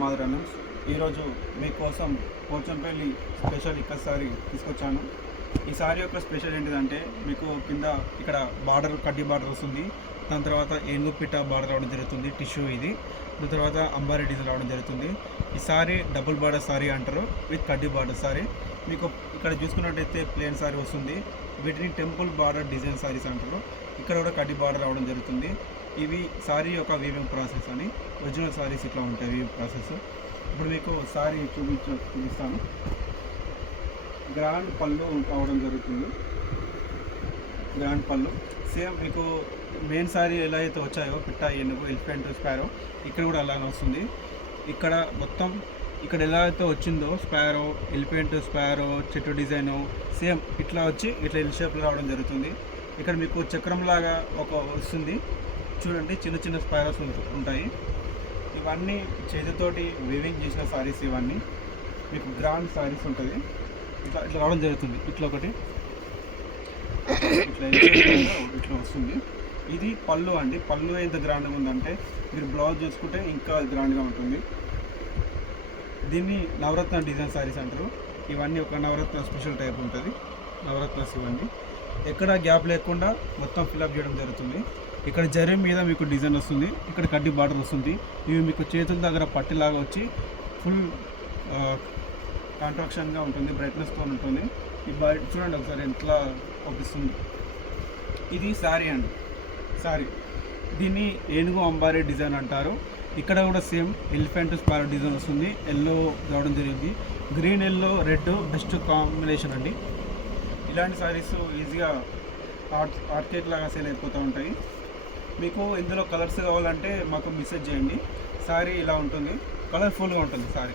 మాధురన్న. ఈరోజు మీకోసం పోచంపల్లి స్పెషల్ ఇక్క సారీ తీసుకొచ్చాను. ఈ సారీ యొక్క స్పెషల్ ఏంటిదంటే మీకు కింద ఇక్కడ బార్డర్ కడ్డీ బార్డర్ వస్తుంది, దాని తర్వాత ఏనుగుపిట్ట బార్డర్ రావడం జరుగుతుంది, టిష్యూ ఇది. దాని తర్వాత అంబారీ డిజైన్ రావడం జరుగుతుంది. ఈ సారీ డబుల్ బార్డర్ సారీ అంటారు, విత్ కడ్డీ బార్డర్ సారీ. మీకు ఇక్కడ చూసుకున్నట్టయితే ప్లేన్ సారీ వస్తుంది, వీటిని టెంపుల్ బార్డర్ డిజైన్ సారీస్ అంటారు. ఇక్కడ కూడా కడ్డీ బార్డర్ రావడం జరుగుతుంది. ఇవి సారీ యొక్క వీవింగ్ ప్రాసెస్ అని. ఒరిజినల్ సారీస్ ఇట్లా ఉంటాయి వీవింగ్ ప్రాసెస్. ఇప్పుడు మీకు సారీ చూపిస్తాను. గ్రాండ్ పళ్ళు రావడం జరుగుతుంది. గ్రాండ్ పళ్ళు సేమ్ మీకు మెయిన్ సారీ ఎలా అయితే వచ్చాయో పిట్ట, ఏనుగు, ఎలిఫెంట్, స్పారో, ఇక్కడ కూడా అలానే వస్తుంది. ఇక్కడ మొత్తం ఇక్కడ ఎలా అయితే వచ్చిందో స్పారో, ఎలిఫెంట్, స్పారో, చెట్టు డిజైను సేమ్ ఇట్లా వచ్చి ఇట్లా ఎల్ షేప్లో రావడం జరుగుతుంది. ఇక్కడ మీకు చక్రంలాగా ఒక వస్తుంది చూడండి, చిన్న చిన్న స్పారోస్ ఉంటాయి. ఇవన్నీ చేతితోటి వీవింగ్ చేసిన సారీస్. ఇవన్నీ మీకు గ్రాండ్ సారీస్ ఉంటుంది. ఇట్లా ఇట్లా రావడం జరుగుతుంది. ఇట్లా ఒకటి ఇట్లా వస్తుంది. ఇది పళ్ళు అండి. పళ్ళు ఎంత గ్రాండ్గా ఉందంటే మీరు బ్లౌజ్ చూసుకుంటే ఇంకా గ్రాండ్గా ఉంటుంది. దీన్ని నవరత్న డిజైన్ సారీస్ అంటారు. ఇవన్నీ ఒక నవరత్న స్పెషల్ టైప్ ఉంటుంది. నవరత్నస్ ఇవన్నీ ఎక్కడ గ్యాప్ లేకుండా మొత్తం ఫిల్అప్ చేయడం జరుగుతుంది. ఇక్కడ జరీ మీద మీకు డిజైన్ వస్తుంది, ఇక్కడ కడ్డీ బార్డర్ వస్తుంది. ఇవి మీకు చేతుల దగ్గర పట్టిలాగా వచ్చి ఫుల్ కాంట్రాక్షన్గా ఉంటుంది, బ్రైట్నెస్తో ఉంటుంది. ఈ చూడండి ఒకసారి ఎట్లా పంపిస్తుంది. ఇది శారీ అండి. శారీ దీన్ని ఏనుగు అంబారీ డిజైన్ అంటారు. ఇక్కడ కూడా సేమ్ ఎలిఫెంట్ స్పారో డిజైన్ వస్తుంది. ఎల్లో రావడం జరిగింది. Green, yellow, red best combination అండి. ఇలాంటి శారీస్ ఈజీగా ఆర్కేట్ లాగా సేల్ అయిపోతూ ఉంటాయి. మీకు ఇందులో కలర్స్ కావాలంటే మాకు మెసేజ్ చేయండి. శారీ ఇలా ఉంటుంది, కలర్ఫుల్గా ఉంటుంది శారీ.